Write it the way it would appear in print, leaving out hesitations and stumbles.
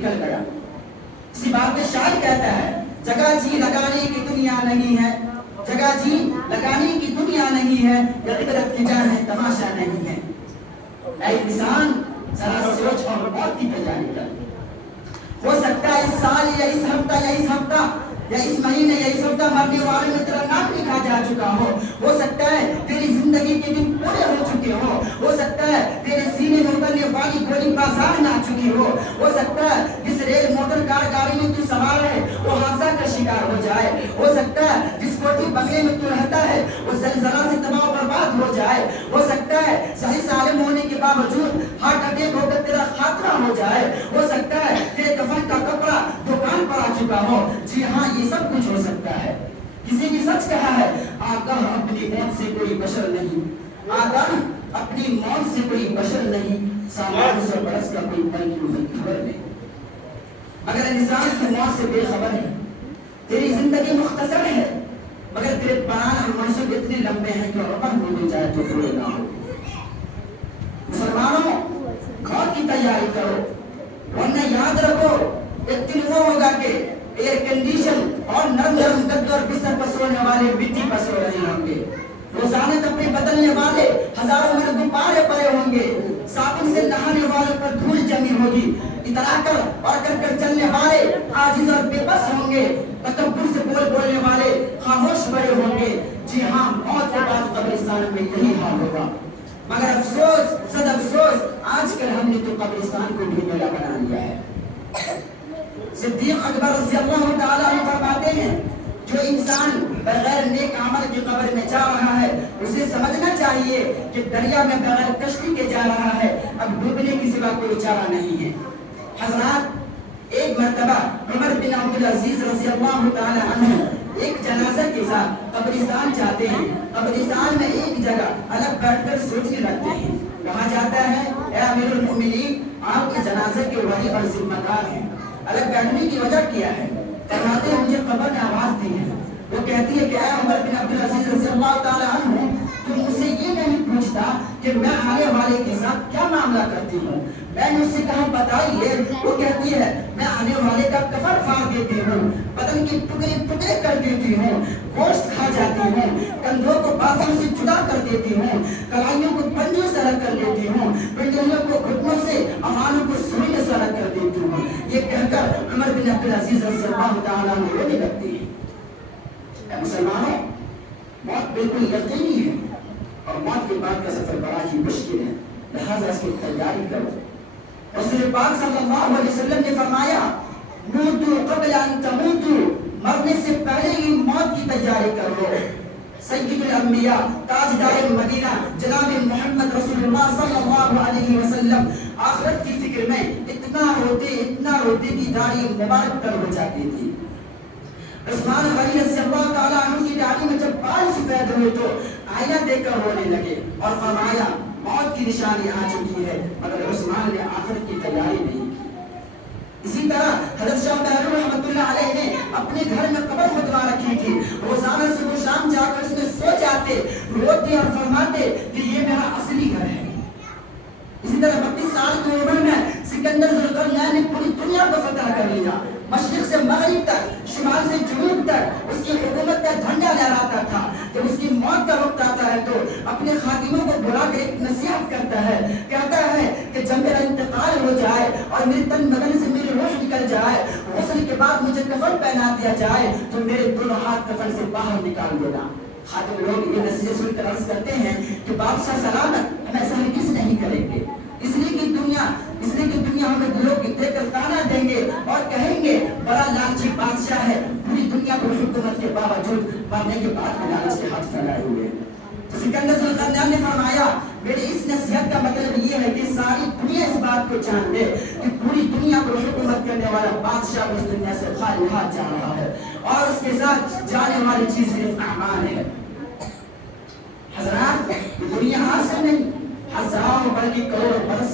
نکل گیا. اسی بات میں شاعر کہتا ہے جگہ جی لگانے کی دنیا نہیں ہے, جگہ جی لگانے کی دنیا نہیں ہے, عبرت کی جان ہے تماشا نہیں ہے. اے انسان ذرا سوچ اور موت کی تیاری کر. ہو سکتا ہے اس سال یا اس ہفتہ یا اس ہفتہ یا اس مہینے یا اس ہفتہ مرنے والے میں تیرا نام لکھا جا چکا ہو سکتا ہے تیری زندگی کے دن پورے ہو چکے ہو سکتا ہے تیرے سینے میں اترنے والی گولی بازار نہ آ چکی ہو سکتا ہے جس ریل موٹر کار گاڑی میں تو سوار ہے وہ حادثہ کا شکار ہو جائے, ہو سکتا ہے جس کوٹھی بنگلے میں تو رہتا ہے وہ زلزلہ سے تباہ و برباد ہو جائے, ہو سکتا ہے صحیح سالم ہونے کے باوجود ہارٹ اٹیک ہو کر تیرا خاتمہ ہو جائے, ہو سکتا ہے تیرے کفن کا کپڑا دکان پر آ چکا ہو. جی ہاں یہ سب کچھ ہو سکتا ہے. کسی نے سچ کہا ہے آگاہ اپنی موت سے کوئی بشر نہیں, آگاہ اپنی موت سے کوئی بشر نہیں, سامان سے برس کا کوئی پل کیوں نہیں خبر نہیں. اگر انسان کی موت سے بے خبر ہے, تیری زندگی مختصر ہے, مگر تیرے پران اور منصوب اتنے لمبے ہیں کہ عمر ہو جائے تو کوئی نہ ہو. مسلمانوں موت کی تیاری کرو, ورنہ یاد رکھو ایک دن وہ ہوگا کہ ایئر کنڈیشن اور نرم نرم گد اور بستر پر سونے والے مٹی پر سو رہے ہوں گے, روزانہ کپڑے بدلنے والے ہزاروں میں غبارے پڑے ہوں گے, صابن سے نہانے والوں پر دھول جمی ہوگی, اترا کر اور کر چلنے والے عاجز اور بے بس ہوں گے, تکبر سے بولنے والے خاموش پڑے ہوں گے. جی ہاں موت کے بعد قبرستان میں یہی حال ہوگا. مگر افسوس صد افسوس آج کل ہم نے تو قبرستان کو بھی میلہ بنا لیا ہے. صدیق اکبر رضی اللہ تعالیٰ عنہ فرماتے ہیں جو انسان بغیر نیک عمل کی قبر میں جا رہا ہے اسے سمجھنا چاہیے کہ دریا میں بغیر کشتی کے جا رہا ہے, اب ڈوبنے کی سوا کوئی چارہ نہیں ہے. حضرات ایک مرتبہ عمر بن عبدالعزیز رضی اللہ تعالیٰ عنہ ایک جنازہ کے ساتھ قبرستان جاتے ہیں. قبرستان میں ایک جگہ الگ بیٹھ کر سوچنے لگتے ہیں. کہا جاتا ہے اے امیر المؤمنین آپ کے جنازے کے ولی اور ذمہ دار ہیں, الگ بیٹھنے کی وجہ کیا ہے؟ فرماتے ہیں مجھے قبر نے آواز دی ہے, وہ کہتی ہے کہ اے عمر بن عبدالعزیز رضی اللہ تعالیٰ عنہ تم مجھ سے یہ نہیں پوچھتا کہ میں آنے والے کے ساتھ کیا معاملہ کرتی ہوں. میں نے اس سے کہا بتائیے, وہ کہتی ہے میں آنے والے کا کفن پھاڑ دیتی ہوں, بدن کے ٹکڑے ٹکڑے کر دیتی ہوں, گوشت کھا جاتی ہوں, کندھوں کو بازو سے جدا کر دیتی ہوں, کلائیوں کو پنجوں سے الگ کر لیتی ہوں, پنڈلیوں کو گھٹنوں سے امانوں کو سوئی سے الگ کر دیتی ہوں. یہ کہہ کر عمر بن عبدالعزیز رضی اللہ تعالیٰ عنہ رونے لگتی ہے. اے مسلمانوں موت بالکل یقینی ہے اور موت کے بعد کا سفر بڑا ہی مشکل ہے, لہذا اس کی تیاری کرو. رسول پاک صلی اللہ علیہ وسلم نے فرمایا موتو قبل ان تموتو, مرنے سے پہلے ہی موت کی تیاری کرو. سید الانبیاء تاجدار مدینہ جناب محمد رسول اللہ صلی اللہ علیہ وسلم آخرت کی فکر میں اتنا روتے کی داڑھی مبارک کر ہو جاتی تھی. عثمان غنی رضی اللہ تعالیٰ عنہ کی داڑھی میں جب بال سفید ہوئے تو آئینہ دیکھ کر رونے لگے اور فرمایا موت کی نشانی آ چکی ہے, مگر عثمان نے آخرت کی تیاری نہیں کی. اسی طرح حضرت شاہ بہلول رحمۃ اللہ علیہ نے اپنے گھر میں قبر خودوا رکھی تھی, روزانہ صبح شام جا کر اس میں سو جاتے, روتے اور فرماتے کہ یہ میرا اصلی گھر ہے. اسی طرح 32 سال کی عمر میں سکندر ذوالقرنین نے پوری دنیا کو فتح کر لیا, مشرق سے مغرب تک, شمال سے جنوب تک اس کی حکومت کا جھنڈا لہراتا تھا. جب اس کی موت کا وقت آتا ہے تو اپنے خادموں کو بلا کر ایک نصیحت کرتا ہے, کہتا ہے کہ جب میرا انتقال ہو جائے اور میرے تن بدن سے میری روح نکل جائے, غسل کے بعد مجھے کفن پہنا دیا جائے تو میرے دونوں ہاتھ کفن سے باہر نکال دینا. خادم لوگ یہ نصیحت سن کر عرض کرتے ہیں کہ بادشاہ سلامت, ہم ایسا ہرگز نہیں کریں گے, اس لیے کہ دنیا ہمیں لوگ دیکھ کر تانا دیں گے اور کہیں گے بڑا لالچی بادشاہ ہے, پوری دنیا کو حکومت کے باوجود مرنے کے بعد میں لالچ کے ہاتھ پھیلائے ہوئے. تو سکندر ذوالقرنین نے فرمایا میری اس نصیحت کا مطلب یہ ہے کہ ساری دنیا اس بات کو جان لے کہ پوری دنیا کو حکومت کرنے والا بادشاہ اس دنیا سے خالی ہاتھ جا رہا ہے اور اس کے ساتھ جانے والی چیز صرف اعمال ہے. حضرات دنیا آج سے نہیں ہزاروں بلکہ کروڑوں برس